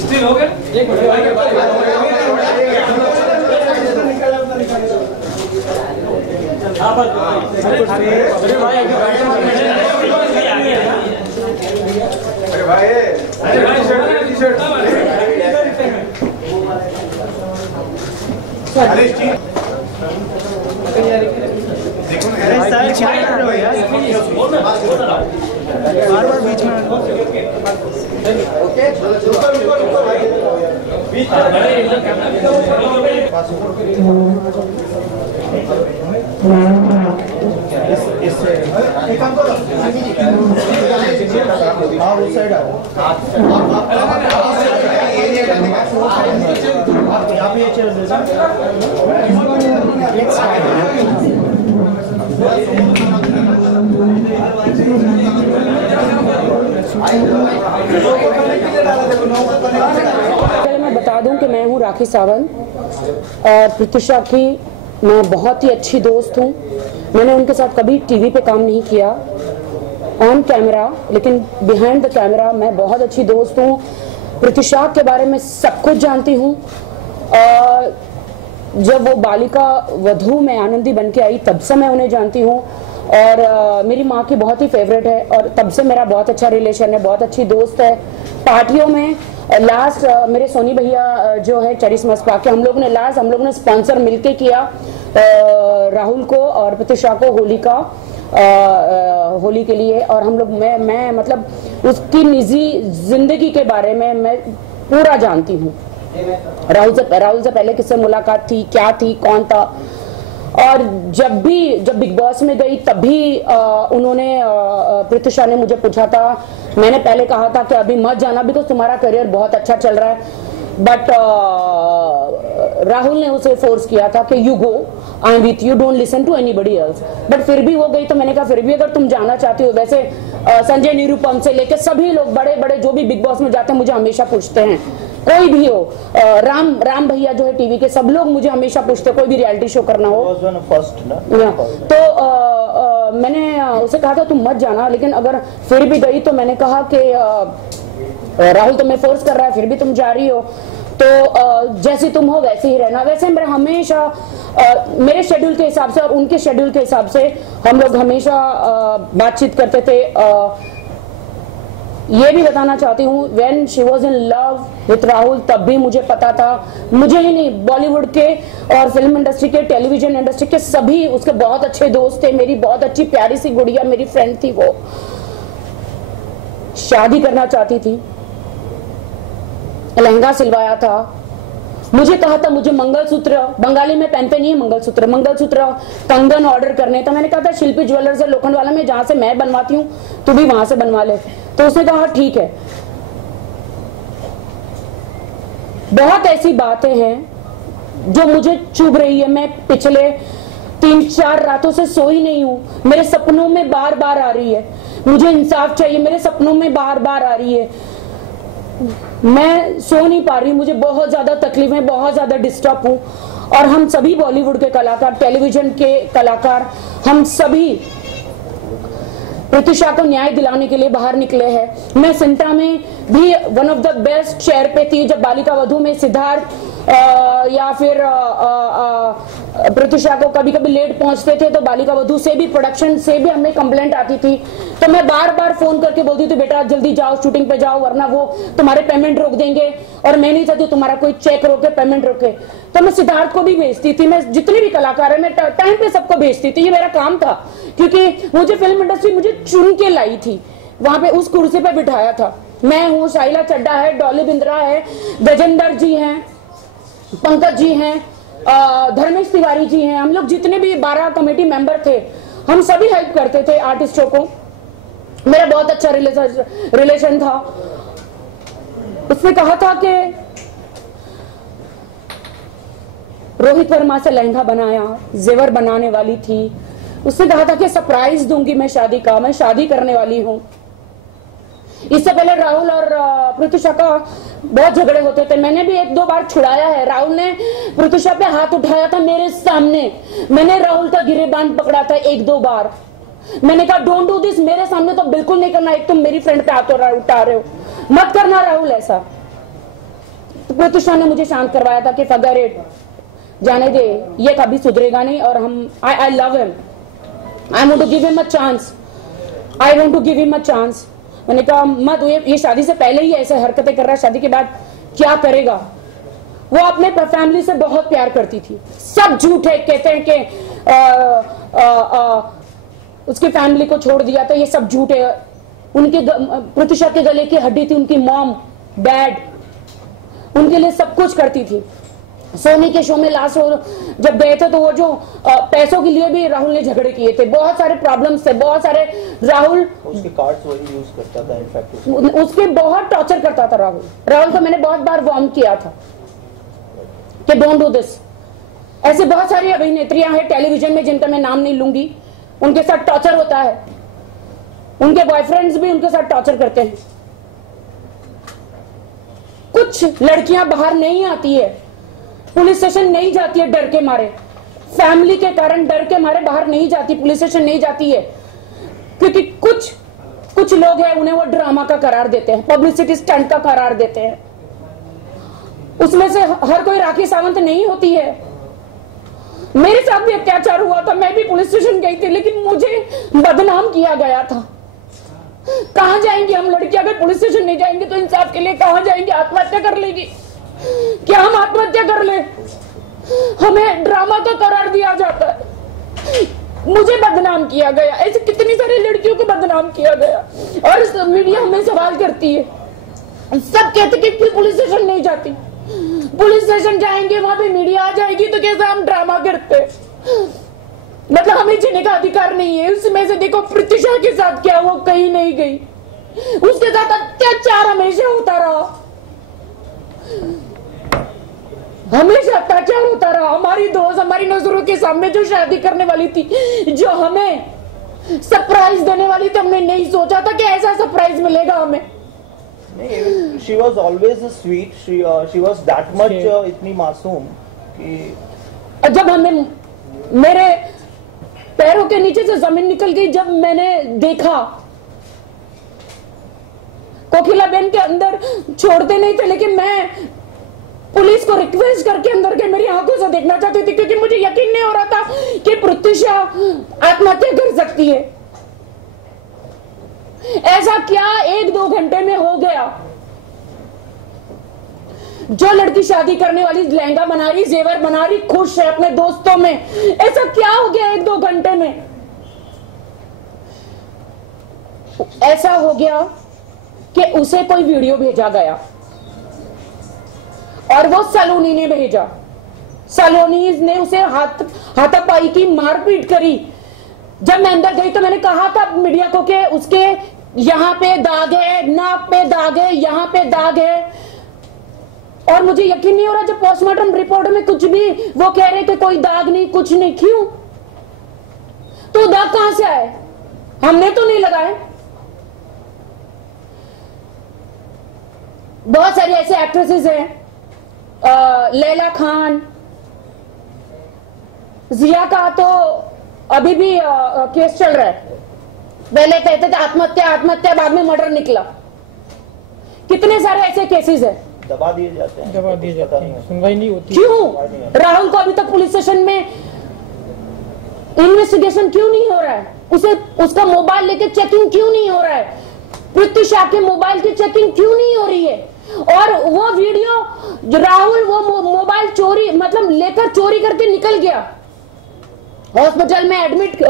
Still हो गया। एक मिनट बार बार बीच में पहले मैं बता दूं कि मैं हूं राखी सावंत और प्रत्युषा की मैं बहुत ही अच्छी दोस्त हूं। मैंने उनके साथ कभी टीवी पे काम नहीं किया ऑन कैमरा, लेकिन बिहाइंड द कैमरा मैं बहुत अच्छी दोस्त हूं। प्रत्युषा के बारे में सब कुछ जानती हूं। जब वो बालिका वधू में आनंदी बन के आई तब से मैं उन्हें जानती हूँ और मेरी माँ की बहुत ही फेवरेट है और तब से मेरा बहुत अच्छा रिलेशन है, बहुत अच्छी दोस्त है। पार्टियों में लास्ट मेरे सोनी भैया जो है चेरिस मस्पा के, हम लोग ने स्पॉन्सर मिलके किया राहुल को और प्रत्युषा को होली के लिए। और हम लोग मैं मतलब उसकी निजी जिंदगी के बारे में मैं पूरा जानती हूँ। राहुल से पहले किससे मुलाकात थी, क्या थी, कौन था। और जब बिग बॉस में गई तब भी उन्होंने प्रत्युषा ने मुझे पूछा था। मैंने पहले कहा था कि अभी मत जाना बिकॉज तुम्हारा करियर बहुत अच्छा चल रहा है, बट राहुल ने उसे फोर्स किया था कि you go, I am with you, don't listen to anybody else. But फिर भी वो गई तो मैंने कहा फिर भी अगर तुम जाना चाहती हो, वैसे संजय निरुपम से लेकर सभी लोग बड़े बड़े जो भी बिग बॉस में जाते हैं मुझे हमेशा पूछते हैं, कोई भी हो, राम भैया जो है टीवी के, सब लोग मुझे हमेशा पूछते कोई भी रियलिटी शो करना हो तो मैंने उसे कहा था तुम मत जाना, लेकिन अगर फिर भी गई तो मैंने कहा कि राहुल तुम्हें फोर्स कर रहा है फिर भी तुम जा रही हो तो जैसी तुम हो वैसे ही रहना। वैसे मैं हमेशा मेरे शेड्यूल के हिसाब से और उनके शेड्यूल के हिसाब से हम लोग हमेशा बातचीत करते थे। ये भी बताना चाहती हूँ when she was in love with Rahul तब भी मुझे पता था, मुझे ही नहीं बॉलीवुड के और फिल्म इंडस्ट्री के, टेलीविजन इंडस्ट्री के सभी उसके बहुत अच्छे दोस्त थे। मेरी बहुत अच्छी प्यारी सी गुड़िया मेरी फ्रेंड थी, वो शादी करना चाहती थी, लहंगा सिलवाया था, मुझे कहा था मुझे मंगलसूत्र, बंगाली में पहनते नहीं है मंगलसूत्र कंगन ऑर्डर करने। तो मैंने कहा था शिल्पी ज्वेलर्स है लोखंडवाला में, जहां से मैं बनवाती हूँ तू भी वहां से बनवा ले। तो उसने कहा ठीक है। बहुत ऐसी बातें हैं जो मुझे चुभ रही है। मैं पिछले 3-4 रातों से सोई नहीं हूं, मेरे सपनों में बार बार आ रही है, मुझे इंसाफ चाहिए, मेरे सपनों में बार बार आ रही है, मैं सो नहीं पा रही, मुझे बहुत ज्यादा तकलीफ है, बहुत ज्यादा डिस्टर्ब हूं। और हम सभी बॉलीवुड के कलाकार, टेलीविजन के कलाकार, हम सभी प्रत्युषा को न्याय दिलाने के लिए बाहर निकले हैं। मैं सिंटा में भी one of the best chair पे थी जब बालिका वधू में सिद्धार्थ या फिर प्रत्युषा को कभी कभी लेट पहुंचते थे तो बालिका वधू से भी, प्रोडक्शन से भी हमें कंप्लेंट आती थी। तो मैं बार बार फोन करके बोलती थी बेटा जल्दी जाओ, शूटिंग पे जाओ, वरना वो तुम्हारे पेमेंट रोक देंगे। और मैं नहीं चाहती तुम्हारा कोई चेक रोके, पेमेंट रोके। तो मैं सिद्धार्थ को भी भेजती थी, मैं जितने भी कलाकार है मैं टाइम पे सबको भेजती थी, ये मेरा काम था। क्योंकि मुझे फिल्म इंडस्ट्री मुझे चुन के लाई थी, वहां पे उस कुर्सी पे बिठाया था। मैं हूँ, शाइला चड्डा है, डॉली बिंद्रा है, गजेंद्र जी हैं, पंकज जी हैं, धर्मेश तिवारी जी हैं, हम लोग जितने भी 12 कमेटी मेंबर थे हम सभी हेल्प करते थे आर्टिस्टों को। मेरा बहुत अच्छा रिलेशन था। उसने कहा था कि रोहित वर्मा से लहंगा बनाया, जेवर बनाने वाली थी। उसने कहा था कि सरप्राइज दूंगी मैं शादी का, मैं शादी करने वाली हूं। इससे पहले राहुल और प्रत्युषा का बहुत झगड़े होते थे। मैंने भी 1-2 बार छुड़ाया है। राहुल ने प्रत्युषा पे हाथ उठाया था मेरे सामने, मैंने राहुल का गिरेबान पकड़ा था 1-2 बार। मैंने कहा डोंट डू दिस, मेरे सामने तो बिल्कुल नहीं करना, एक तुम मेरी फ्रेंड पे हाथ उठा रहे हो, मत करना राहुल ऐसा। तो प्रत्युषा ने मुझे शांत करवाया था कि फॉरगेट इट, जाने दे, ये कभी सुधरेगा नहीं। और हम I love him, I want to give him a chance, I want to give him a chance. मैंने कहा मत, ये शादी से पहले ही ऐसे हरकतें कर रहा है, शादी के बाद क्या करेगा। वो अपने फैमिली से बहुत प्यार करती थी, सब झूठ है। कहते हैं कि उसकी फैमिली को छोड़ दिया था, ये सब झूठ है। उनके प्रत्युषा के गले की हड्डी थी उनकी मॉम, डैड उनके लिए सब कुछ करती थी। सोनी के शो में लास्ट जब गए थे तो वो जो पैसों के लिए भी राहुल ने झगड़े किए थे, बहुत सारे प्रॉब्लम्स थे, बहुत सारे। राहुल उसके कार्ड्स वही यूज करता था, इनफैक्ट उसके बहुत टॉर्चर करता था राहुल को मैंने बहुत बार वार्न किया था कि डोंट डू दिस। ऐसे बहुत सारी अभिनेत्रियां हैं टेलीविजन में जिनका मैं नाम नहीं लूंगी, उनके साथ टॉर्चर होता है, उनके बॉयफ्रेंड्स भी उनके साथ टॉर्चर करते हैं। कुछ लड़कियां बाहर नहीं आती है, पुलिस स्टेशन नहीं जाती है डर के मारे, फैमिली के कारण डर के मारे बाहर नहीं जाती, पुलिस स्टेशन नहीं जाती है, क्योंकि कुछ लोग हैं उन्हें वो ड्रामा का करार देते हैं, पब्लिसिटी स्टंट का करार देते हैं। उसमें से हर कोई राखी सावंत नहीं होती है। मेरे साथ भी अत्याचार हुआ था, मैं भी पुलिस स्टेशन गई थी, लेकिन मुझे बदनाम किया गया था। कहां जाएंगे हम लड़कियां, अगर पुलिस स्टेशन नहीं जाएंगे तो इंसाफ के लिए कहां जाएंगे। आत्महत्या कर लेगी क्या, हम आत्महत्या कर ले, हमें ड्रामा का करार दिया जाता है। मुझे बदनाम किया गया, ऐसे कितनी सारी लड़कियों को बदनाम किया गया। और मीडिया हमें सवाल करती है, सब कहते कि पुलिस स्टेशन नहीं जाती, पुलिस स्टेशन जाएंगे वहां पे मीडिया आ जाएगी तो कैसे हम ड्रामा करते, मतलब हमें जीने का अधिकार नहीं है। उसमें से देखो प्रत्युषा के साथ क्या, वो कहीं नहीं गई, उसके साथ अत्याचार हमेशा होता रहा, हमेशा अत्याचार होता रहा। हमारी दोस्त हमारी नजरों के सामने जो शादी करने वाली थी, जो हमें सरप्राइज देने वाली थी, हमने नहीं सोचा था कि ऐसा सरप्राइज मिलेगा हमें। She was always sweet. She was that much इतनी मासूम कि जब हमें मेरे पैरों के नीचे से जमीन निकल गई, जब मैंने देखा कोकिला बहन के अंदर छोड़ते नहीं थे, लेकिन मैं पुलिस को रिक्वेस्ट करके अंदर के मेरी आंखों से देखना चाहती थी, क्योंकि मुझे यकीन नहीं हो रहा था कि प्रत्युषा आत्महत्या कर सकती है। ऐसा क्या 1-2 घंटे में हो गया। जो लड़की शादी करने वाली लहंगा बना रही, जेवर बना रही, खुश है अपने दोस्तों में, ऐसा क्या हो गया 1-2 घंटे में। ऐसा हो गया कि उसे कोई वीडियो भेजा गया और वो सलोनी ने भेजा। सलोनी ने उसे हाथापाई की, मारपीट करी। जब मैं अंदर गई तो मैंने कहा था मीडिया को कि उसके यहां पे दाग है, नाक पे दाग है, यहां पे दाग है, और मुझे यकीन नहीं हो रहा जब पोस्टमार्टम रिपोर्ट में कुछ भी वो कह रहे कि कोई दाग नहीं, कुछ नहीं। क्यों? तो दाग कहां से आए? हमने तो नहीं लगाए। बहुत सारी ऐसे एक्ट्रेसेस हैं, लैला खान, जिया का तो अभी भी केस चल रहा है। पहले कहते थे आत्महत्या आत्महत्या, बाद में मर्डर निकला। कितने सारे ऐसे केसेस हैं, दबा दिए जाते हैं, सुनवाई नहीं होती। क्यों? राहुल को अभी तक पुलिस स्टेशन में इन्वेस्टिगेशन क्यों नहीं हो रहा है? उसे उसका मोबाइल लेके चेकिंग क्यों नहीं हो रहा है? प्रत्युषा के मोबाइल की चेकिंग क्यों नहीं हो रही है? और वो वीडियो राहुल वो मोबाइल चोरी मतलब लेकर चोरी करके निकल गया, हॉस्पिटल में एडमिट,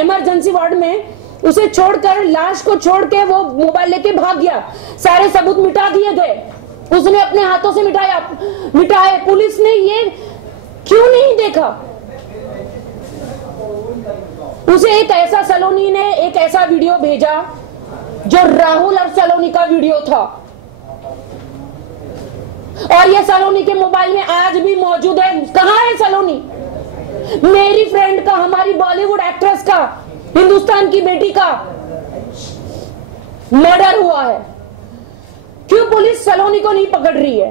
इमरजेंसी वार्ड में उसे छोड़कर, लाश को छोड़ के वो मोबाइल लेके भाग गया। सारे सबूत मिटा दिए गए, उसने अपने हाथों से मिटाए। पुलिस ने ये क्यों नहीं देखा? उसे एक ऐसा, सलोनी ने एक ऐसा वीडियो भेजा जो राहुल और सलोनी का वीडियो था, और ये सलोनी के मोबाइल में आज भी मौजूद है। कहां है सलोनी? मेरी फ्रेंड का, हमारी बॉलीवुड एक्ट्रेस का, हिंदुस्तान की बेटी का। मर्डर हुआ है, क्यों पुलिस सलोनी को नहीं पकड़ रही है,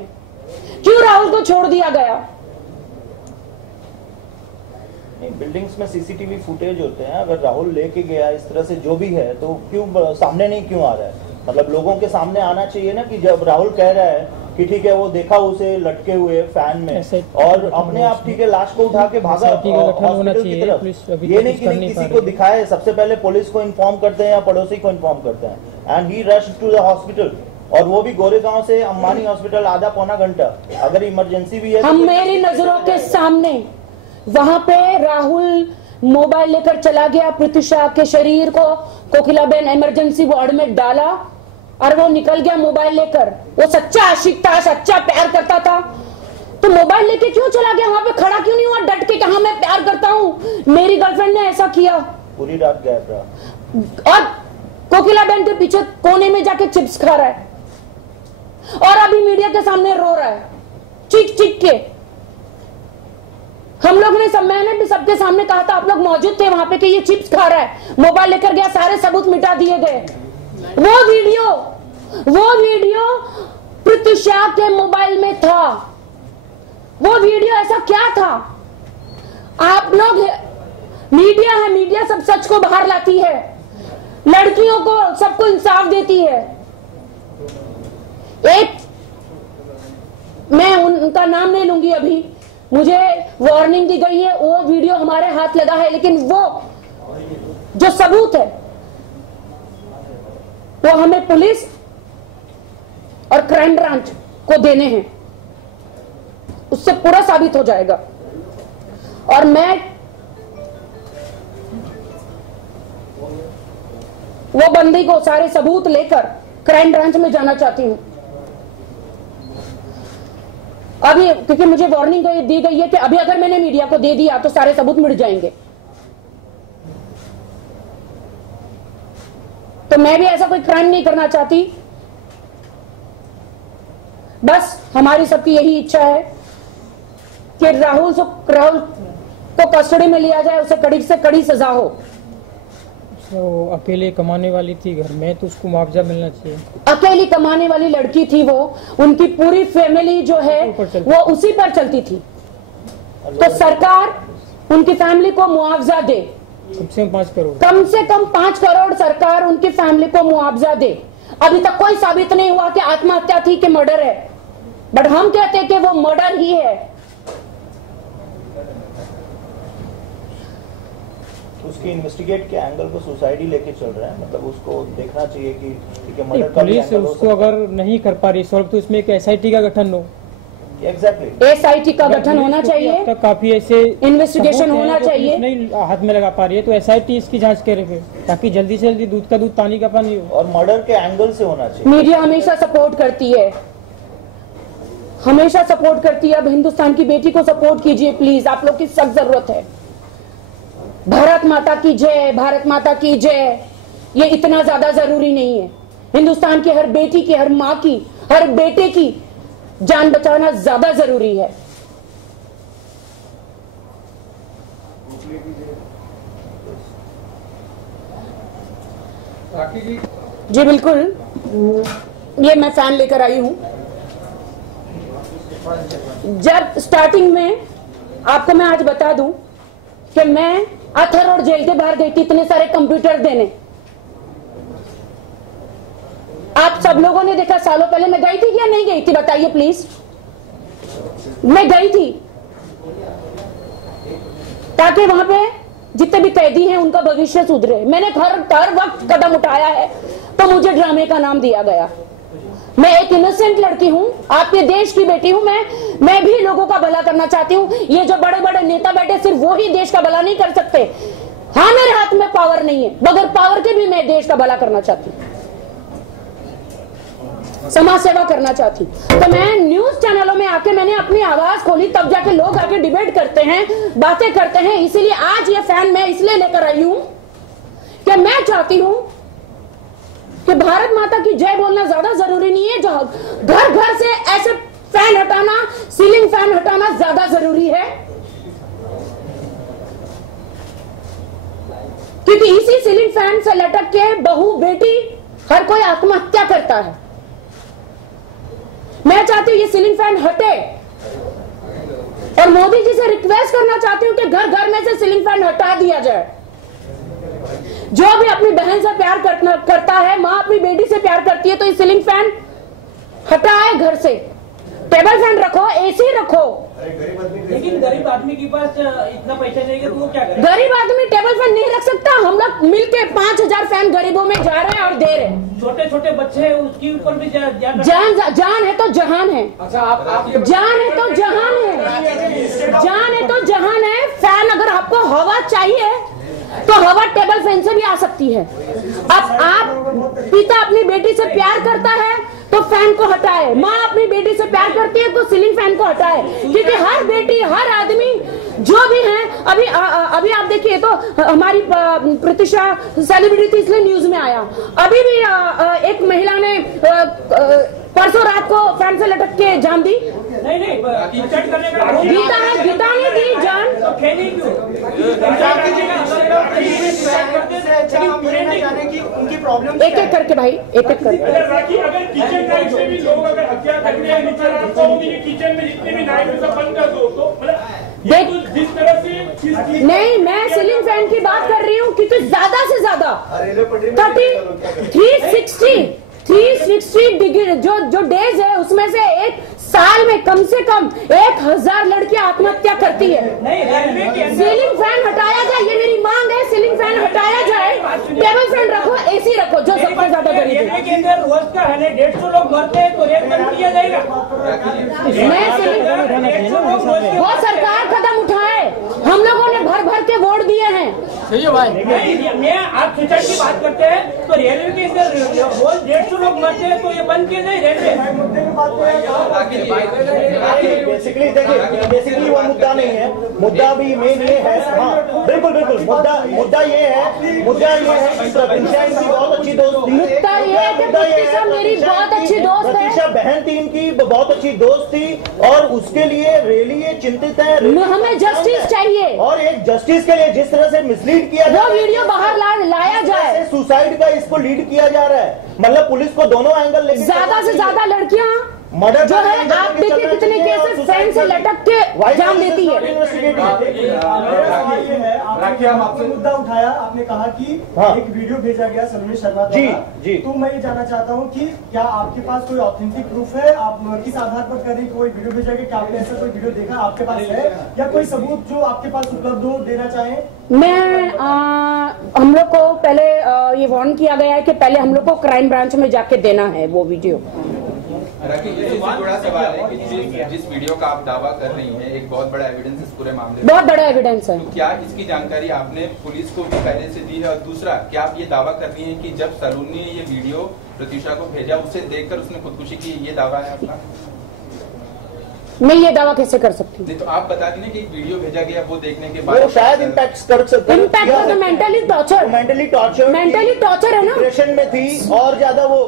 क्यों राहुल को छोड़ दिया गया? नहीं, बिल्डिंग्स में सीसीटीवी फुटेज होते हैं, अगर राहुल लेके गया इस तरह से जो भी है तो क्यों सामने नहीं क्यों आ रहा है? मतलब लोगों के सामने आना चाहिए ना, कि जब राहुल कह रहा है कि ठीक है वो देखा उसे लटके हुए फैन में और अपने आप ठीक है लाश को उठा के भागा हॉस्पिटल की तरफ, ये नहीं कि किसी को दिखाए, सबसे पहले पुलिस को इन्फॉर्म करते हैं या पड़ोसी को इन्फॉर्म करते हैं and he rush to the hospital, और वो भी गोरेगांव से अंबानी हॉस्पिटल आधा पौना घंटा, अगर इमरजेंसी भी है हम मेरी नजरों के सामने वहां पे राहुल मोबाइल लेकर चला गया, प्रत्युषा के शरीर को कोकिलाबेन इमरजेंसी वार्ड में डाला और वो निकल गया मोबाइल लेकर। वो सच्चा आशिक था, सच्चा प्यार करता था, तो मोबाइल लेके क्यों चला गया? वहां पे खड़ा क्यों नहीं हुआ डट के, कहा मैं प्यार करता हूं, मेरी गर्लफ्रेंड ने ऐसा किया? पूरी रात गायब रहा और कोकिलाबेन के पीछे कोने में जाके चिप्स खा रहा है और अभी मीडिया के सामने रो रहा है चीख चीख के। हम लोग ने मैंने भी सबके सामने कहा था, आप लोग मौजूद थे वहां पे, कि ये चिप्स खा रहा है, मोबाइल लेकर गया, सारे सबूत मिटा दिए गए। वो वीडियो प्रत्युषा के मोबाइल में था। वो वीडियो ऐसा क्या था? आप लोग, मीडिया है, मीडिया सब सच को बाहर लाती है, लड़कियों को सबको इंसाफ देती है। एक मैं उनका नाम नहीं लूंगी, अभी मुझे वार्निंग दी गई है, वो वीडियो हमारे हाथ लगा है, लेकिन वो जो सबूत है वो हमें पुलिस और क्राइम ब्रांच को देने हैं, उससे पूरा साबित हो जाएगा। और मैं वो बंदी को सारे सबूत लेकर क्राइम ब्रांच में जाना चाहती हूं अभी, क्योंकि मुझे वार्निंग दी गई है कि अभी अगर मैंने मीडिया को दे दिया तो सारे सबूत मिट जाएंगे। तो मैं भी ऐसा कोई क्राइम नहीं करना चाहती। बस हमारी सबकी यही इच्छा है कि राहुल को कस्टडी में लिया जाए, उसे कड़ी से कड़ी सजा हो। वो अकेले कमाने वाली थी घर में, तो उसको मुआवजा मिलना चाहिए। अकेली कमाने वाली लड़की थी वो, उनकी पूरी फैमिली जो है वो उसी पर चलती थी, तो सरकार उनकी फैमिली को मुआवजा दे, कम से कम 5 करोड़, कम से कम 5 करोड़ सरकार उनकी फैमिली को मुआवजा दे। अभी तक कोई साबित नहीं हुआ कि आत्महत्या थी कि मर्डर है, बट हम कहते हैं कि वो मर्डर ही है। उसकी इन्वेस्टिगेट के एंगल को सुसाइड ही लेके चल रहा है, मतलब उसको देखना चाहिए कि ठीक है मर्डर का पुलिस उसको अगर नहीं कर पा रही सॉल्व, तो इसमें एक SIT का गठन हो। एग्जैक्टली SIT का गठन होना चाहिए, तो काफी ऐसे इन्वेस्टिगेशन होना चाहिए। नहीं हाथ में लगा पा रही है तो SIT इसकी जांच करे फिर, ताकि जल्दी से जल्दी दूध का दूध पानी का पानी हो। और मर्डर के एंगल से होना चाहिए। मीडिया हमेशा सपोर्ट करती है, हमेशा सपोर्ट करती है। अब हिंदुस्तान की बेटी को सपोर्ट कीजिए प्लीज, आप लोग की सख्त जरूरत है। भारत माता की जय, भारत माता की जय, ये इतना ज्यादा जरूरी नहीं है। हिंदुस्तान की हर बेटी की, हर माँ की, हर बेटे की जान बचाना ज्यादा जरूरी है। जी बिल्कुल, ये मैं फैन लेकर आई हूं। जब स्टार्टिंग में आपको मैं आज बता दूं कि मैं अथर रोड जेल के बाहर गई थी इतने सारे कंप्यूटर देने। आप सब लोगों ने देखा, सालों पहले मैं गई थी या नहीं गई थी, बताइए प्लीज। मैं गई थी ताकि वहां पे जितने भी कैदी हैं उनका भविष्य सुधरे। मैंने हर वक्त कदम उठाया है, तो मुझे ड्रामे का नाम दिया गया। मैं एक इनोसेंट लड़की हूं, आपके देश की बेटी हूं, मैं भी लोगों का भला करना चाहती हूं। ये जो बड़े बड़े नेता बैठे, सिर्फ वो ही देश का भला नहीं कर सकते। हाँ, मेरे हाथ में पावर नहीं है, बगैर पावर के भी मैं देश का भला करना चाहती हूं, समाज सेवा करना चाहती हूं। तो मैं न्यूज चैनलों में आके मैंने अपनी आवाज खोली, तब जाके लोग आके डिबेट करते हैं, बातें करते हैं। इसीलिए आज ये फैन मैं इसलिए लेकर आई हूं कि मैं चाहती हूं कि भारत माता की जय बोलना ज्यादा जरूरी नहीं है, जो घर घर से ऐसे फैन हटाना, सीलिंग फैन हटाना ज्यादा जरूरी है। क्योंकि इसी सीलिंग फैन से लटक के बहू बेटी हर कोई आत्महत्या करता है। मैं चाहती हूँ ये सीलिंग फैन हटे और मोदी जी से रिक्वेस्ट करना चाहती हूँ कि घर घर में से सीलिंग फैन हटा दिया जाए। जो भी अपनी बहन से प्यार करता है, माँ अपनी बेटी से प्यार करती है, तो ये सीलिंग फैन हटाए घर से। टेबल फैन रखो, एसी रखो। लेकिन गरीब आदमी के पास इतना पैसा नहीं है तो वो क्या करे? गरीब आदमी टेबल फैन नहीं रख सकता। हम लोग मिलके 5000 फैन गरीबों में जा रहे हैं और दे रहे हैं। छोटे छोटे बच्चे हैं, उसके ऊपर भी जान है तो जहान है। अच्छा, आप जान है तो जहान है, जान है तो जहान है। फैन अगर आपको हवा चाहिए तो हवा टेबल फैन से भी आ सकती है। अब आप पिता अपनी बेटी से प्यार करता है तो फैन को हटाए, माँ अपनी बेटी से प्यार करती है तो सीलिंग फैन को हटाए। क्योंकि हर बेटी, हर आदमी जो भी है, अभी आप देखिए तो हमारी प्रतिशा सेलिब्रिटी थी इसलिए न्यूज में आया। अभी भी एक महिला ने परसों रात को फैन से लटक के जान दी। नहीं करने का गीता ने दी जान। उनकी प्रॉब्लम एक एक करके भाई, एक एक करके। अगर किचन नाइफ से भी लोग अगर हत्या करते हैं, नीचे आपको होगी कि किचन में जितने भी नाइफ सब बंद कर दो, तो मतलब जिस तरह से नहीं, मैं सीलिंग फैन की बात कर रही हूँ क्योंकि ज्यादा से ज्यादा 360 डिग्री जो डेज है उसमें से एक साल में कम से कम 1000 लड़कियां आत्महत्या करती है। सीलिंग फैन हटाया जाए, ये मेरी मांग है। सीलिंग फैन हटाया जाए, टेबल फैन रखो, एसी रखो। जो सबसे ज्यादा गरीब है, रेलवे के अंदर रोज का 150 लोग मरते हैं तो रेल बंद किया जाएगा। वो सरकार कदम उठाए, हम लोगों ने भर भर के वोट दिए हैं। सही है भाई। मैं आप खिचड़ की बात करते हैं तो रेलवे के अंदर रोज 150 लोग मरते हैं तो ये बंद किया जाए रेलवे। बेसिकली देखिए, बेसिकली वो मुद्दा नहीं है। मुद्दा भी मेन ये है, हाँ बिल्कुल मुद्दा ये है कि प्रतिशा इनकी बहुत अच्छी दोस्त थी। मुद्दा ये है कि प्रतिशा मेरी बहुत अच्छी दोस्त है। प्रतिशा बहन थी इनकी, बहुत अच्छी दोस्त थी और उसके लिए रियली ये चिंतित है। हमें जस्टिस चाहिए और एक जस्टिस के लिए जिस तरह से मिसलीड किया वो वीडियो बाहर लाया जाए। सुसाइड का इसको लीड किया जा रहा है, मतलब पुलिस को दोनों एंगल लेके ज्यादा से ज्यादा लड़कियां मर्डर जो है, आप देखिए कितने केसेस फैन से लटक के जान देती है। राखी, हम आपसे मुद्दा उठाया, आपने कहा कि एक वीडियो भेजा गया सलमान शर्मा जी। तो मैं ये जानना चाहता हूँ कि क्या आपके पास कोई ऑथेंटिक प्रूफ है? आप किस आधार पर करें कोई वीडियो भेजा गया? क्या आपने ऐसा कोई वीडियो देखा आपके पास है, या कोई सबूत जो आपके पास उपलब्ध हो देना चाहें? हम लोग को पहले ये वार्न किया गया है कि पहले हम लोग को क्राइम ब्रांच में जाके देना है वो वीडियो। राखी, इससे जुड़ा सवाल है कि जिस वीडियो का आप दावा कर रही हैं, एक बहुत बड़ा एविडेंस इस पूरे मामले में, बहुत बड़ा एविडेंस है। तो क्या इसकी जानकारी आपने पुलिस को भी पहले से दी है? और दूसरा, क्या आप ये दावा कर रही हैं कि जब सलून ने ये वीडियो प्रत्युषा को भेजा, उसे देखकर उसने खुदकुशी की, ये दावा है आपका? मैं ये दावा कैसे कर सकती हूँ? नहीं तो आप बता दी ना कि एक वीडियो भेजा गया, वो देखने के बाद वो शायद इम्पैक्ट कर सकते हैं। इम्पैक्ट तो मेंटली टॉर्चर है ना। डिप्रेशन में थी और ज्यादा वो,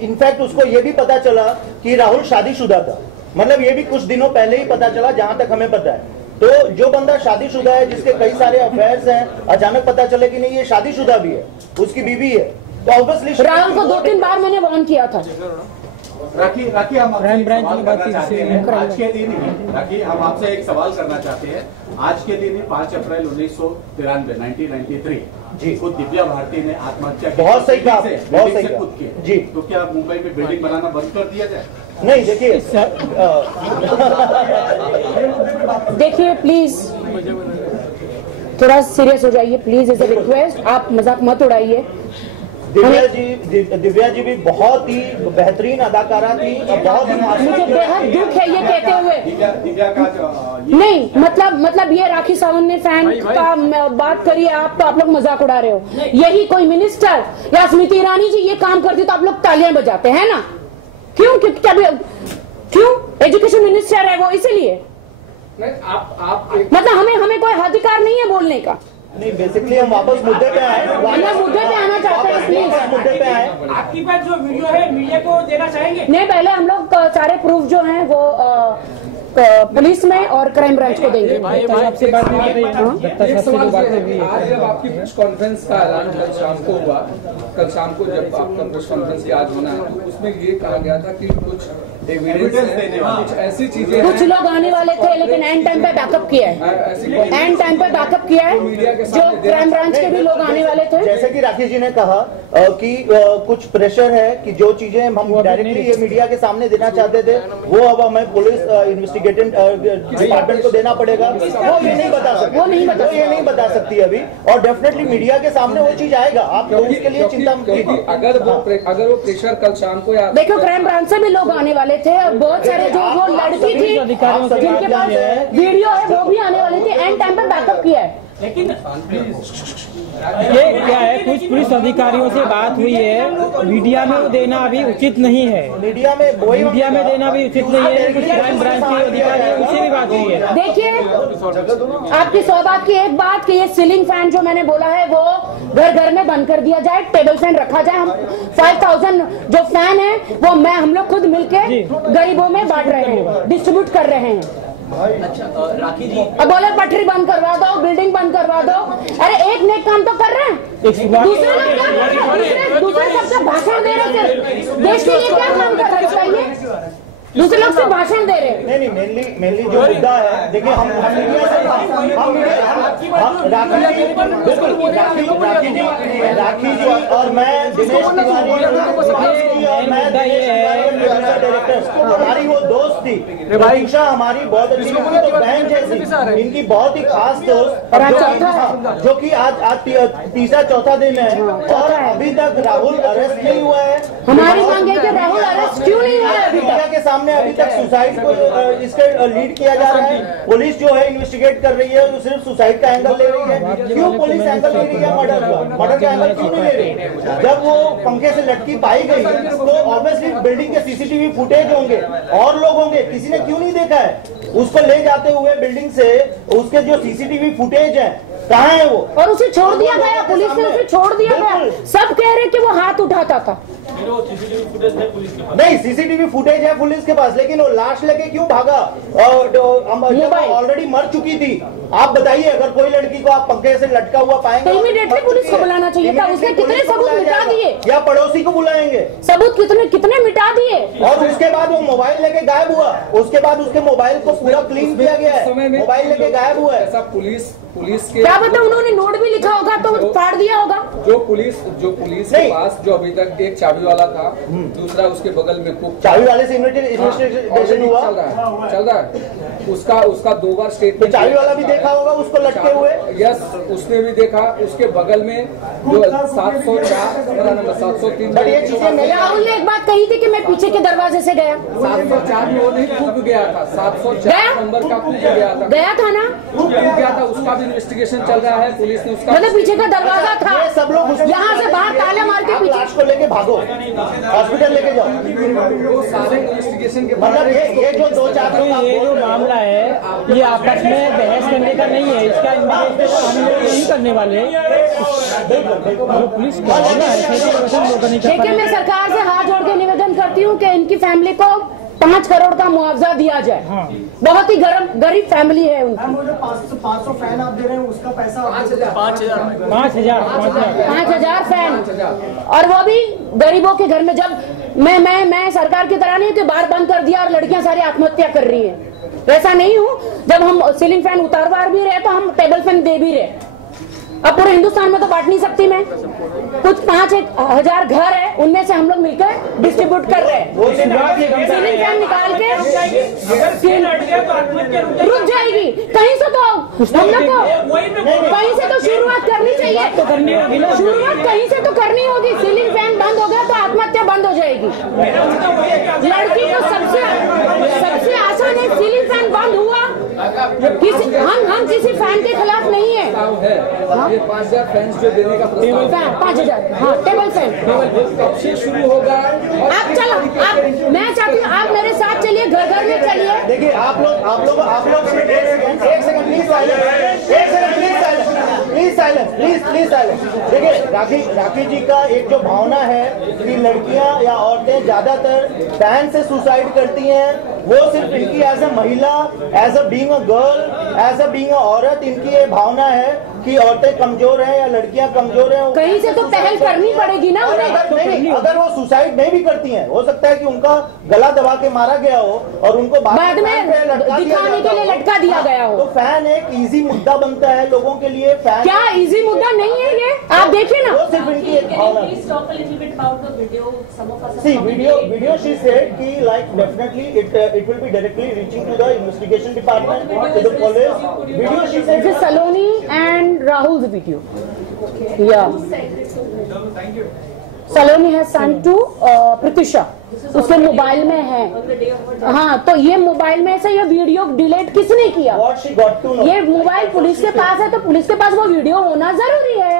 इनफैक्ट उसको ये भी पता चला कि राहुल शादीशुदा था। मतलब ये भी कुछ दिनों पहले ही पता चला, जहां तक हमें पता है। तो जो बंदा शादीशुदा है, जिसके कई सारे अफेयर्स हैं, अचानक पता चले कि नहीं ये शादीशुदा भी है, उसकी बीवी है, तो ऑब्वियसली राहुल को 2-3 बार मैंने वार्न किया था। राखी, हम आपसे एक सवाल करना चाहते हैं। आज के दिन ही राखी, हम आपसे एक सवाल करना चाहते हैं। आज के दिन ही 5 अप्रैल 1993 जी, खुद दिव्या भारती ने आत्महत्या की। बहुत सही कहा, बहुत सही खुद की जी। तो क्या मुंबई में बिल्डिंग बनाना बंद कर दिया जाए? नहीं, देखिए प्लीज थोड़ा सीरियस हो जाइए प्लीज, इज अ रिक्वेस्ट। आप मजाक मत उड़ाइए। दिव्या जी भी बहुत ही बेहतरीन अदाकारा थी और बहुत ही मुझे बेहद दुख है ये कहते हुए। दिव्या का नहीं मतलब ये राखी सावंत ने फैन का बात करी है, आप लोग मजाक उड़ा रहे हो। यही कोई मिनिस्टर या स्मृति ईरानी जी ये काम करती तो आप लोग तालियां बजाते हैं ना? क्यों एजुकेशन मिनिस्टर है वो, इसीलिए मतलब हमें कोई अधिकार नहीं है बोलने का। नहीं, बेसिकली हम वापस मुद्दे पे आए, मुद्दे पे आना चाहते हैं प्लीज। मुद्दे पे आए। आपके पास जो वीडियो है मीडिया को देना चाहेंगे? नहीं, पहले हम लोग सारे प्रूफ जो हैं वो पुलिस में और क्राइम ब्रांच को देंगे। आपसे बात नहीं कर रही है। एक सवाल आज जब आपकी प्रेस कॉन्फ्रेंस का ऐलान कल शाम को हुआ, कल शाम को जब आपका प्रेस कॉन्फ्रेंस आज होना है, तो उसमें ये कहा गया था कि कुछ एविडेंस देने वाली कुछ ऐसी चीजें, कुछ लोग आने वाले थे लेकिन एंड टाइम पे बैकअप किया है, एंड टाइम पे बैकअप किया है, जो क्राइम ब्रांच के भी लोग आने वाले थे। जैसे कि राकेश जी ने कहा कि कुछ प्रेशर है कि जो चीजें हम डायरेक्टली ये मीडिया के सामने देना चाहते थे वो अब हमें पुलिस इन्वेस्टिगेटिव डिपार्टमेंट को देना पड़ेगा। वो ये नहीं बता सकती, वो ये नहीं बता सकती अभी, और डेफिनेटली मीडिया के सामने वो चीज आएगा। आप लोग इसके लिए चिंता मत कीजिए। अगर वो प्रेशर कल शाम को देखो क्राइम ब्रांच से भी लोग आने वाले थे और बहुत सारे जो वो लड़की थी जिनके पास वीडियो है वो भी आने वाले थे, एंड टाइम पे बैकअप किया है। लेकिन ये क्या है, कुछ पुलिस अधिकारियों से बात हुई है, मीडिया में वो देना अभी उचित नहीं है, मीडिया में देना भी उचित नहीं है। कुछ क्राइम ब्रांच के अधिकारी उनसे भी बात हुई है। देखिए आपकी सौगात की एक बात कि ये सीलिंग फैन जो मैंने बोला है वो घर घर में बंद कर दिया जाए, टेबल फैन रखा जाए। हम 5000 जो फैन है वो हम लोग खुद मिलके गरीबों में बांट रहे हैं, डिस्ट्रीब्यूट कर रहे हैं। राखी जी अब बोले पटरी बंद करवा दो, बिल्डिंग बंद करवा दो। अरे एक नेक काम तो कर रहे हैं, दूसरे लोग क्या कर रहे हैं? दूसरे सबसे भाषण दे रहे थे, देश के लिए क्या काम कर रहे हैं? दूसरे लोग से भाषण दे रहे हैं। नहीं, मेनली जो मुद्दा है, देखिए हम मीडिया से राखी जी और मैं दिनेश तिवारी और मैं डायरेक्टर, हमारी वो दोस्त थी प्रतीक्षा, हमारी बहुत अच्छी तो बहन जैसी, इनकी बहुत ही खास दोस्त, जो कि आज तीसरा चौथा दिन है और अभी तक राहुल अरेस्ट नहीं हुआ है। हमारी मांग है कि राहुल अरेस्ट क्यों नहीं हुआ है? मीडिया के सामने अभी तक सुसाइड को इसका लीड किया जा रहा है। पुलिस जो है इन्वेस्टिगेट कर रही है, वो सिर्फ सुसाइड का एंगल ले रही है। क्यों पुलिस एंगल ले रही है मर्डर का एंगल क्यों नहीं ले रही? जब वो पंखे से लटकी पाई गई तो ऑब्वियसली बिल्डिंग के सीसीटीवी फुटेज होंगे और लोग होंगे, किसी ने क्यों नहीं देखा है? उसको ले जाते हुए बिल्डिंग से उसके जो सीसीटीवी फुटेज है कहाँ है वो? और उसे छोड़ दिया गया, पुलिस ने उसे छोड़ दिया गया। सब कह रहे कि वो हाथ उठाता था। नहीं, सीसीटीवी फुटेज है पुलिस के पास, लेकिन वो लाश लेके क्यों भागा? ऑलरेडी मर चुकी थी। आप बताइए, अगर कोई लड़की को आप पंखे से लटका हुआ पाएंगे तो इमीडिएटली पुलिस को बुलाना चाहिए था। उसने कितने सबूत मिटा दिए, या पड़ोसी को बुलाएंगे? सबूत कितने मिटा दिए। और उसके बाद वो मोबाइल लेके गायब हुआ। उसके बाद उसके मोबाइल को पूरा क्लीन किया गया है, मोबाइल लेके गायब हुआ है। ऐसा पुलिस के क्या पता उन्होंने नोट भी लिखा होगा तो फाड़ दिया होगा। जो पुलिस के पास जो अभी तक एक चाबी वाला था, दूसरा उसके बगल में कुक, चाबी वाले से इन्वेस्टिगेशन हुआ, चल रहा है। उसका 2 बार स्टेटमेंट, चाबी वाला भी देखा होगा उसको लटके हुए। यस, उसने भी देखा। उसके बगल में जो 704 कमरा नंबर 703, राहुल ने एक बात कही थी कि मैं पीछे के दरवाजे से गया। 704 में वो नहीं कूद गया था, 704 नंबर का कूद गया था ना, कूद गया था। उसका भी इन्वेस्टिगेशन चल रहा है, पुलिस ने उसका, मतलब पीछे का दरवाजा था। सब लोग यहाँ से बाहर ताला मार के पीछे लाश को लेके भागो, हॉस्पिटल लेके जाओ। वो सारे इन्वेस्टिगेशन के मतलब ये जो 2-4 ये जो मामला है ये आपस में बहस करने का नहीं है, इसका इन्वेस्टिगेशन हम लोग नहीं करने वाले। पुलिस देखिए, मैं सरकार से हाथ जोड़ के निवेदन करती हूँ कि इनकी फैमिली को 5 करोड़ का मुआवजा दिया जाए। बहुत ही गरीब फैमिली है उनकी। वो जो 500 फैन आप दे रहे हैं उसका पैसा 5,000 फैन, और वो भी गरीबों के घर में। जब मैं सरकार की तरह नहीं कि बार बंद कर दिया और लड़कियां सारी आत्महत्या कर रही हैं, वैसा नहीं हूँ। जब हम सीलिंग फैन उतारवार भी रहे तो हम टेबल फैन दे भी रहे। अब पूरे हिंदुस्तान में तो बांट नहीं सकती मैं। कुछ 5,000 घर है, उनमें से हम लोग मिलकर डिस्ट्रीब्यूट कर रहे हैं। सीलिंग फैन निकाल के रुक जाएगी कहीं से, तो हम लोग को कहीं से तो शुरुआत करनी चाहिए। शुरुआत कहीं से तो करनी होगी। सीलिंग फैन बंद हो गया तो आत्महत्या बंद हो जाएगी। लड़की को सबसे आसान है, सीलिंग फैन बंद हुआ। हम किसी फैन के खिलाफ नहीं है। ये 5,000 फैन जो देने का 5,000, हाँ, टेबल फैन कब से शुरू होगा? आप चलो, मैं चाहती हूँ आप मेरे साथ चलिए, घर घर में चलिए। देखिए आप लोग एक सेकंड प्लीज साइलेंस। देखिए राखी जी का एक जो भावना है कि लड़कियां या औरतें ज्यादातर फैन से सुसाइड करती हैं, वो सिर्फ इनकी एज ए महिला, as a being a girl, as a being a औरत, इनकी ये भावना है कि औरतें कमजोर हैं या लड़कियां कमजोर हैं। कहीं से तो पहल करनी पड़ेगी ना नहीं, अगर वो सुसाइड नहीं भी करती हैं, हो सकता है कि उनका गला दबा के मारा गया हो और उनको बाद में दिखाने के लिए लटका दिया गया हो। तो फैन एक इजी मुद्दा बनता है लोगों के लिए। फैन क्या इजी मुद्दा नहीं है ये? आप देखिए ना, वो सिर्फ इनकी एक भावना है। See, video she said कि like definitely it will be directly reaching to the investigation department, to the police. Video she said. This is Saloni and Rahul's video. Yeah. Saloni has sent to Pratyusha. उसके mobile में है। हाँ, तो ये mobile में से ये video delete किसने किया? What she got to know? ये मोबाइल पुलिस के पास है, तो पुलिस के पास वो वीडियो होना जरूरी है।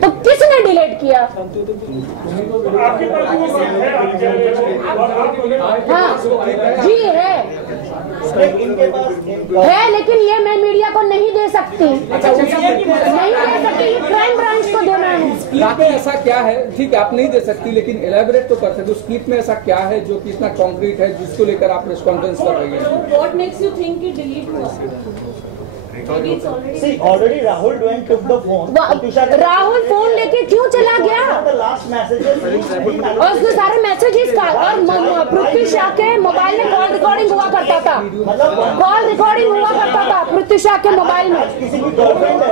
तो किसने डिलीट किया? आपके पास वो है? हाँ जी है, इनके पास है, लेकिन ये मैं मीडिया को नहीं दे सकती, नहीं दे सकती, क्राइम ब्रांच को देना है। राखी ऐसा क्या है, ठीक है आप नहीं दे सकती, लेकिन एलेबोरेट तो कर सकते। उस क्लिप में ऐसा क्या है जो कि इतना कॉन्क्रीट है जिसको लेकर आप प्रेस कॉन्फ्रेंस कर रही है? What makes you think कि डिलीट हुआ? See, already Rahul took the phone. Rahul phone लेके क्यों चला गया? The last messages. और उसने सारे मैसेजेस का, और पृथ्वी के मोबाइल में कॉल रिकॉर्डिंग हुआ करता था, कॉल रिकॉर्डिंग हुआ करता था पृथ्वी के मोबाइल में। किसी की गर्लफ्रेंड है,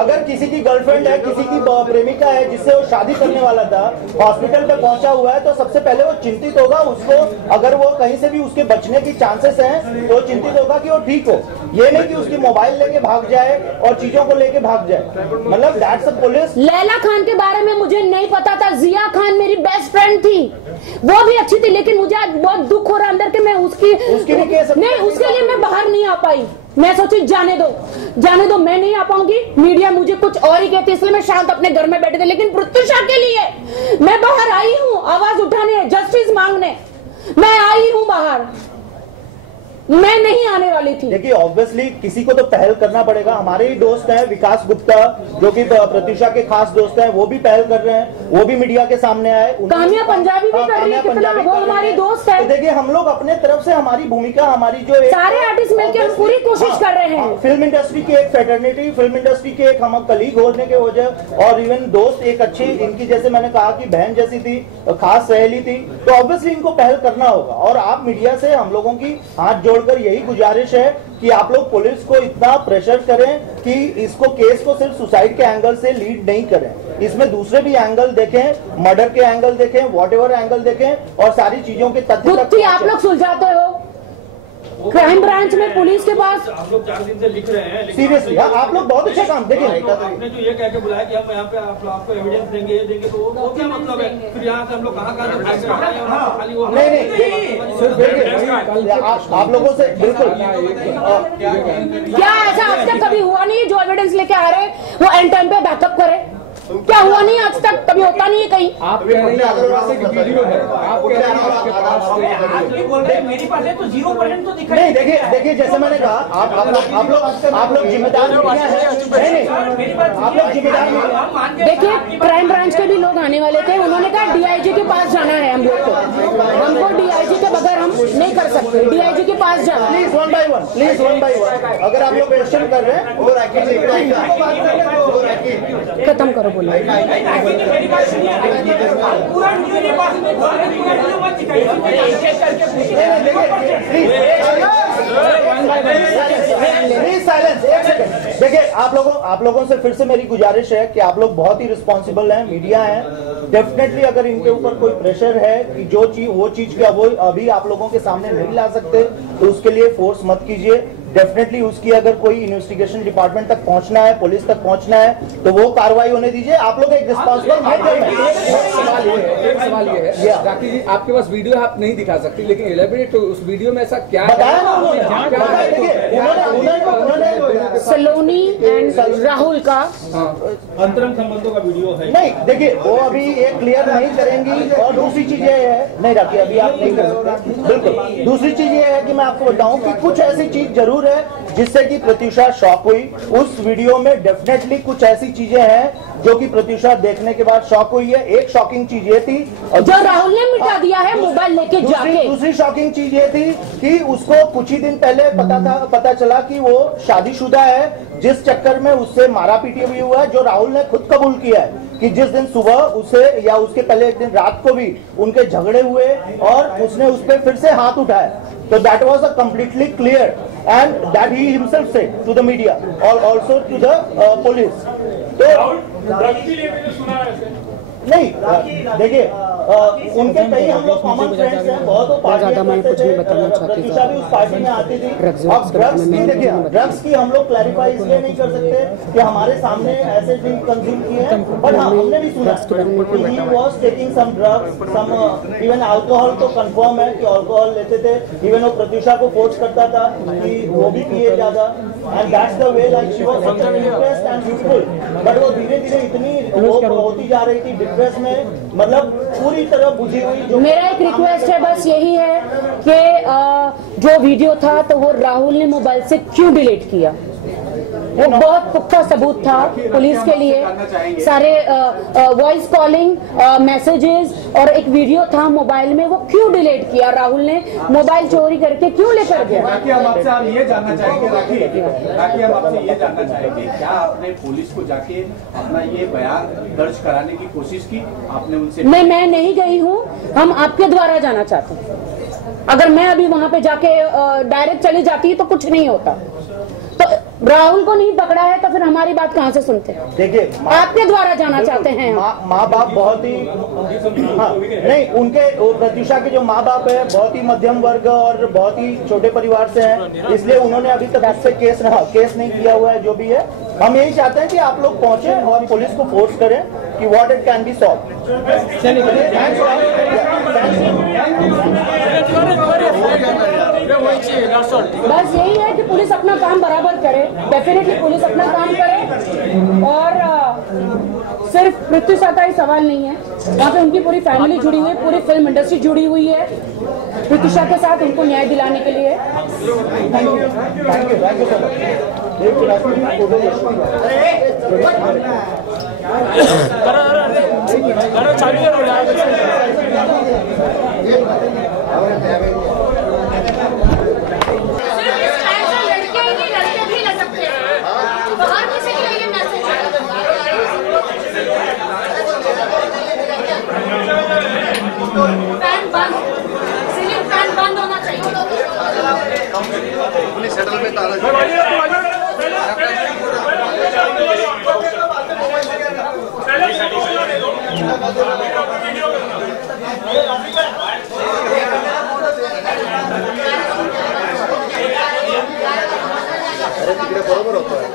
अगर किसी की गर्लफ्रेंड है, किसी की प्रेमिका है जिससे वो शादी करने वाला था, हॉस्पिटल पे पहुंचा हुआ है, तो सबसे पहले वो चिंतित होगा। उसको अगर वो कहीं से भी उसके बचने की चांसेस हैं तो चिंतित होगा कि वो ठीक हो। ये नहीं कि उसकी मोबाइल लेके भाग जाए और चीजों को लेके भाग जाए। मतलब that's a police. Laila Khan के बारे में मुझे नहीं पता था। जिया खान मेरी बेस्ट फ्रेंड थी, वो भी अच्छी थी, लेकिन मुझे आज बहुत दुख हो रहा अंदर कि मैं उसकी नहीं, उसके लिए मैं बाहर नहीं आ पाई। मैं सोची जाने दो, मैं नहीं आ पाऊंगी, मीडिया मुझे कुछ और ही कहती, इसलिए मैं शांत अपने घर में बैठे थे। लेकिन प्रत्युषा के लिए मैं बाहर आई हूँ, आवाज उठाने, जस्टिस मांगने मैं आई हूँ बाहर। मैं नहीं आने वाली थी। देखिए ऑब्वियसली किसी को तो पहल करना पड़ेगा। हमारे ही दोस्त हैं विकास गुप्ता, जो कि प्रत्युषा के खास दोस्त हैं, वो भी पहल कर रहे हैं, वो भी मीडिया के सामने आए। कान्या पंजाबी भी कर रही है, कितना वो हमारी दोस्त है। तो देखिए हम लोग अपने तरफ से हमारी भूमिका, हमारी जो सारे आर्टिस्ट मिलकर हम पूरी कोशिश कर रहे हैं। फिल्म इंडस्ट्री की एक फेटर्निटी, फिल्म इंडस्ट्री के एक हम कलीग होने के वजह और इवन दोस्त, एक अच्छी इनकी जैसे मैंने कहा कि बहन जैसी थी, खास सहेली थी, तो ऑब्वियसली इनको पहल करना होगा। और आप मीडिया से हम लोगों की हाथ जोड़कर यही गुजारिश है कि आप लोग पुलिस को इतना प्रेशर करें कि इसको केस को सिर्फ सुसाइड के एंगल से लीड नहीं करें, इसमें दूसरे भी एंगल देखें, मर्डर के एंगल देखें, व्हाटएवर एंगल देखें और सारी चीजों के तथ्य तक आप लोग सुलझाते हो। क्राइम ब्रांच में पुलिस के पास आप लोग 4 दिन से लिख रहे हैं, सीरियसली आप लोग बहुत अच्छा काम। देखिए आपने जो ये कह के बुलाया कि हम यहाँ पे आपको एविडेंस देंगे, ये देंगे, तो वो क्या मतलब है? फिर यहाँ से हम लोग कहाँ खाली वो नहीं, आप लोगों से बिल्कुल क्या ऐसा आज तक कभी हुआ नहीं जो एविडेंस लेके आ रहे वो एंड टाइम पे बैकअप करे? क्या हुआ नहीं आज तक, कभी होता नहीं है कहीं। आप कह रहे हैं वीडियो है, आप कह रहे हैं आपके पास, मेरे पास है तो 0% तो दिखा नहीं। देखिए जैसे मैंने कहा, आप लोग जिम्मेदार मीडिया है, आप लोग जिम्मेदार। देखिए क्राइम ब्रांच के भी लोग आने वाले थे, उन्होंने कहा डीआईजी के पास जाना है हम लोग को, हमको डीआईजी के बगैर हम नहीं कर सकते, डीआईजी के पास जाना। प्लीज वन बाय वन, अगर आप लोग क्वेश्चन कर रहे हैं खत्म करो, बोलो। देखिए आप लोगों से फिर से मेरी गुजारिश है कि आप लोग बहुत ही रिस्पॉन्सिबल हैं, मीडिया है, डेफिनेटली अगर इनके ऊपर कोई प्रेशर है कि वो चीज क्या वो अभी आप लोगों के सामने नहीं ला सकते, तो उसके लिए फोर्स मत कीजिए। डेफिनेटली उसकी अगर कोई इन्वेस्टिगेशन डिपार्टमेंट तक पहुंचना है, पुलिस तक पहुंचना है, तो वो कार्रवाई होने दीजिए। आप लोग एक रिस्पॉन्सिबल सवाल ये है राखी जी, आपके पास वीडियो आप नहीं दिखा सकती, लेकिन एलेबोरेट तो उस वीडियो में ऐसा क्या बताया ना उन्होंने। सलोनी एंड राहुल का अंतरंग संबंधों का वीडियो है। नहीं देखिए वो अभी ये क्लियर नहीं करेंगी। और दूसरी चीज ये है, नहीं राखी अभी आप नहीं कर सकते, बिल्कुल। दूसरी चीज ये है कि मैं आपको बताऊं कि कुछ ऐसी चीज जरूर है जिससे कि प्रत्युषा शॉक हुई। उस वीडियो में डेफिनेटली कुछ ऐसी चीजें हैं जो कि प्रत्युषा देखने के बाद शॉक हुई है। एक शॉकिंग चीज ये थी जो राहुल ने मिटा दिया है मोबाइल लेके जाके। दूसरी शॉकिंग चीज ये थी कि उसको कुछ ही दिन पहले पता चला कि वो शादीशुदा है, जिस चक्कर में उससे मारा पीटी भी हुआ है, जो राहुल ने खुद कबूल किया है कि जिस दिन सुबह उसे या उसके पहले एक दिन रात को भी उनके झगड़े हुए और उसने उस पर फिर से हाथ उठाया। तो that was a completely clear and that he himself said to the media और आल्सो टू द पुलिस। तो नहीं, देखिए उनके कई हम लोग कॉमन फ्रेंड्स हैं, बहुत प्रत्युषा भी उस पार्टी में आती थी। अब ड्रग्स की देखिए, ड्रग्स की हम लोग क्लैरिफाई इसलिए नहीं कर सकते कि हमारे सामने ऐसे ड्रिंक कंज्यूम किए हैं, बट हाँ हमने भी सुना he was taking some drugs, some even alcohol तो कंफर्म है कि अल्कोहल लेते थे। इवन वो प्रत्युषा को फोर्स करता था कि वो भी पिए ज्यादा, and that's the way like she was such an interest and beautiful. But वो धीरे धीरे इतनी होती जा रही थी डिप्रेस में, मतलब पूरी तरह बुझी हुई। मेरा एक रिक्वेस्ट है, बस यही है कि जो वीडियो था तो वो राहुल ने मोबाइल से क्यों डिलीट किया? वो बहुत पुख्ता सबूत था पुलिस के लिए। सारे वॉइस कॉलिंग, मैसेजेस और एक वीडियो था मोबाइल में, वो क्यों डिलीट किया? राहुल ने मोबाइल चोरी करके क्यों लेकर गया? राखी, हम आपसे हम ये जानना चाहेंगे, राखी हम आपसे ये जानना चाहेंगे, क्या आपने पुलिस को जाके अपना ये बयान दर्ज कराने की कोशिश की? आपने उनसे? मैं नहीं गई हूँ, हम आपके द्वारा जाना चाहते हैं। अगर मैं अभी वहाँ पे जाके डायरेक्ट चली जाती तो कुछ नहीं होता। तो राहुल को नहीं पकड़ा है तो फिर हमारी बात कहाँ से सुनते हैं? देखिए, आपके द्वारा जाना चाहते हैं। माँ बाप बहुत ही नहीं, उनके प्रत्युषा के जो माँ बाप है बहुत ही मध्यम वर्ग और बहुत ही छोटे परिवार से हैं, इसलिए उन्होंने अभी तक उससे केस नहीं किया हुआ है। जो भी है, हम यही चाहते हैं कि आप लोग पहुंचे और पुलिस को फोर्स करें कि what it can be solve. बस यही है कि पुलिस अपना काम बराबर करे, डेफिनेटली पुलिस अपना काम करे। और सिर्फ प्रत्युषा का ही सवाल नहीं है, वहाँ पे उनकी पूरी फैमिली जुड़ी हुई है, पूरी फिल्म इंडस्ट्री जुड़ी हुई है प्रत्युषा के साथ, उनको न्याय दिलाने के लिए। पुलिस सेटलमेंट बरोबर होता है।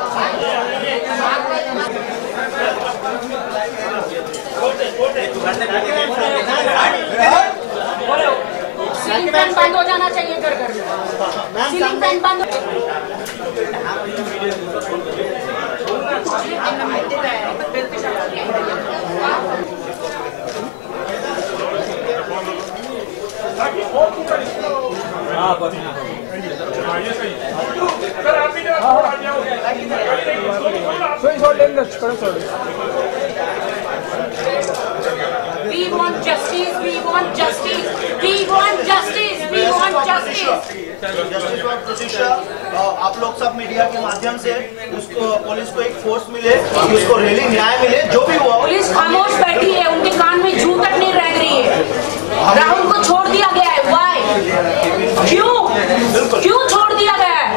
सीलिंग फैन बंद हो जाना चाहिए घर घर में। सीलिंग फैन बंद We want justice, we want justice, we want justice, we want justice. Justice for Pratyusha, आप लोग सब मीडिया के माध्यम से उसको पुलिस को एक फोर्स मिले, उसको रियली न्याय मिले, जो भी हुआ। पुलिस खामोश बैठी है, उनके कान में जूं तक नहीं रह रही है। राहुल को छोड़ दिया गया है, वाई? क्यों छोड़ दिया गया है?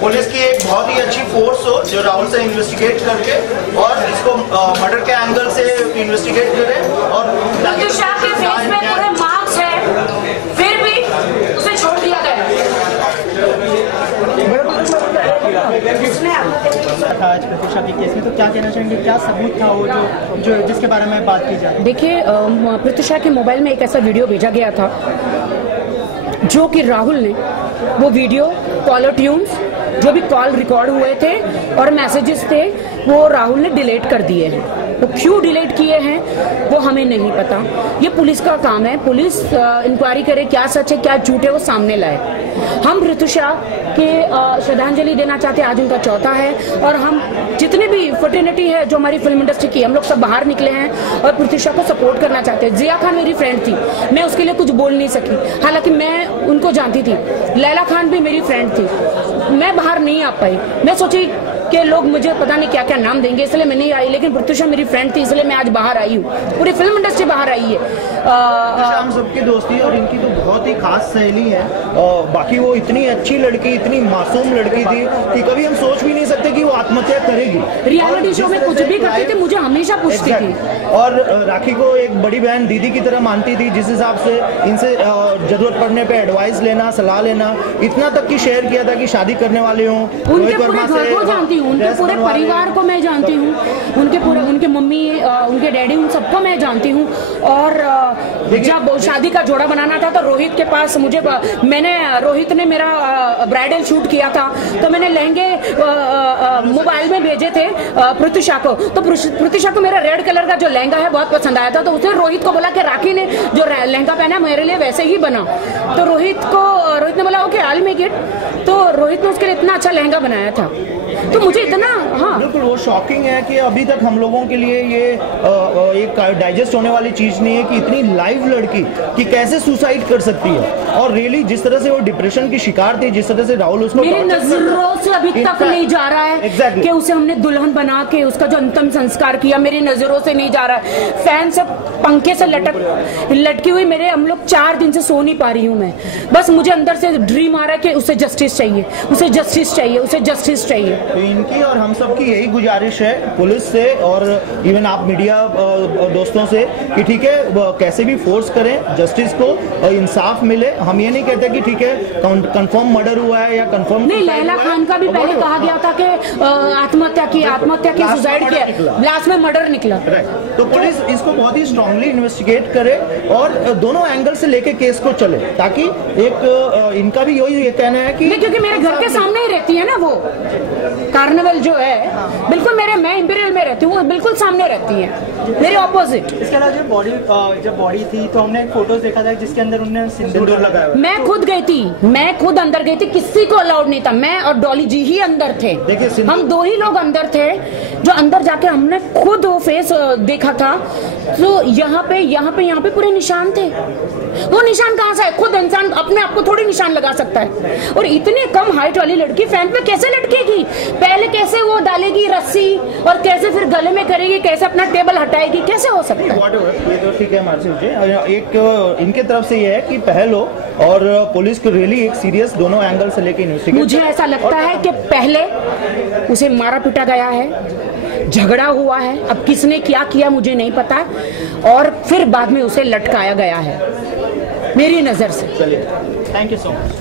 पुलिस की एक बहुत ही अच्छी फोर्स हो जो राहुल से इन्वेस्टिगेट करके और इसको मर्डर के एंगल से इन्वेस्टिगेट करे। और प्रत्युषा के फेस में पूरे मार्क्स है, फिर भी उसे छोड़ दिया गया। आज प्रत्युषा के केस में तो क्या कहना चाहेंगे, क्या सबूत था वो जो जिसके बारे में बात की जा रही है? देखिए, प्रत्युषा के मोबाइल में एक ऐसा वीडियो भेजा गया था जो कि राहुल ने वो वीडियो, कॉलर ट्यून्स, जो भी कॉल रिकॉर्ड हुए थे और मैसेजेस थे, वो राहुल ने डिलीट कर दिए हैं। वो क्यों डिलीट किए हैं वो हमें नहीं पता। ये पुलिस का काम है, पुलिस इंक्वायरी करे क्या सच है क्या झूठ है वो सामने लाए। हम ऋतुषा के श्रद्धांजलि देना चाहते हैं, आज उनका चौथा है, और हम जितने भी फर्टिनिटी है जो हमारी फिल्म इंडस्ट्री की, हम लोग सब बाहर निकले हैं और प्रत्युषा को सपोर्ट करना चाहते हैं। जिया खान मेरी फ्रेंड थी, मैं उसके लिए कुछ बोल नहीं सकी, हालांकि मैं उनको जानती थी। लैला खान भी मेरी फ्रेंड थी, मैं बाहर नहीं आ पाई। मैं सोची कि लोग मुझे पता नहीं क्या क्या नाम देंगे, इसलिए मैं नहीं आई, लेकिन प्रत्युषा मेरी फ्रेंड थी इसलिए मैं आज बाहर आई हूँ। पूरी फिल्म इंडस्ट्री बाहर आई है। हम सबकी दोस्ती और इनकी तो बहुत ही खास सहेली है। बाकी वो इतनी अच्छी लड़की, इतनी मासूम लड़की थी कि कभी हम सोच भी नहीं सकते कि वो आत्महत्या करेगी। रियलिटी शो में कुछ भी करती थी मुझे हमेशा पूछती थी। और राखी को एक बड़ी बहन दीदी की तरह मानती थी, जिस हिसाब से इनसे जरूरत पड़ने पे एडवाइस लेना, सलाह लेना, इतना तक की शेयर किया था कि शादी करने वाले हों। उनके पूरे घर को जानती हूँ, उनके पूरे परिवार को मैं जानती हूँ, उनके मम्मी, उनके डैडी, उन सबको मैं जानती हूँ। और जब शादी का जोड़ा बनाना था तो रोहित के पास रोहित ने मेरा ब्राइडल शूट किया था, तो मैंने लहंगे मोबाइल में भेजे थे प्रत्युषा को। तो प्रत्युषा को मेरा रेड कलर का जो लहंगा है बहुत पसंद आया था, तो उसने रोहित को बोला कि राखी ने जो लहंगा पहना मेरे लिए वैसे ही बना। तो रोहित ने बोला okay I will make it. तो रोहित ने उसके लिए इतना अच्छा लहंगा बनाया था। तो मुझे इतना, हाँ बिल्कुल वो शॉकिंग है कि अभी तक हम लोगों के लिए ये एक डाइजेस्ट होने वाली चीज नहीं है कि इतनी लाइव लड़की कि कैसे सुसाइड कर सकती है। और रियली जिस तरह से वो डिप्रेशन की शिकार थी, जिस तरह से राहुल उसको मेरी नजरों से अभी तक नहीं जा रहा है। Exactly. कि उसे हमने दुल्हन बना के उसका जो अंतिम संस्कार किया, मेरी नजरों से नहीं जा रहा है। फैन से पंखे से लटकी हुई हम लोग 4 दिन से सो नहीं पा रही हूँ मैं। बस मुझे अंदर से ड्रीम आ रहा है कि उसे जस्टिस चाहिए, उसे जस्टिस चाहिए, उसे जस्टिस चाहिए। तो इनकी और हम सब की यही गुजारिश है पुलिस से और इवन आप मीडिया दोस्तों से कि ठीक है कैसे भी फोर्स करें जस्टिस को और इंसाफ मिले। हम ये नहीं कहते कि ठीक है कंफर्म मर्डर हुआ है या कंफर्म नहीं। लैला खान का भी पहले कहा गया था कि आत्महत्या की, सुसाइड किया, लास्ट में मर्डर निकला। तो पुलिस इसको बहुत ही स्ट्रांगली इन्वेस्टिगेट करे और दोनों एंगल से लेके केस को चले, ताकि एक इनका भी यही ये कहना है कि क्योंकि मेरे घर के सामने ही रहती है ना वो कार्निवल जो है, बिल्कुल मैं इंपीरियल में रहती हूँ, वो बिल्कुल सामने रहती है, मेरे ऑपोजिट। इसके अलावा जब बॉडी थी तो हमने फोटोज देखा था जिसके अंदर उन्होंने सिंदूर लगाया। मैं खुद गई थी, मैं खुद अंदर गई थी, किसी को अलाउड नहीं था। मैं और डॉली जी ही अंदर थे, हम 2 ही लोग अंदर थे। जो अंदर जाके हमने खुद वो फेस देखा था, तो यहाँ पे पूरे निशान थे। वो निशान कहाँ से है? खुद इंसान अपने आप को थोड़ी निशान लगा सकता है। और इतने कम हाइट वाली लड़की फैन पे कैसे लटकेगी? पहले कैसे वो डालेगी रस्सी और कैसे फिर गले में करेगी, कैसे अपना टेबल हटाएगी, कैसे हो सकता है? ये तो ठीक है मानसी जी। एक इनके तरफ से ये है कि पहलो और पुलिस को रियली एक सीरियस दोनों एंगल से लेके इन्वेस्टिगेट। मुझे ऐसा लगता है कि पहले उसे मारा पीटा गया है, झगड़ा हुआ है, अब किसने क्या किया मुझे नहीं पता, और फिर बाद में उसे लटकाया गया है मेरी नजर से। चलिए, थैंक यू सो मच।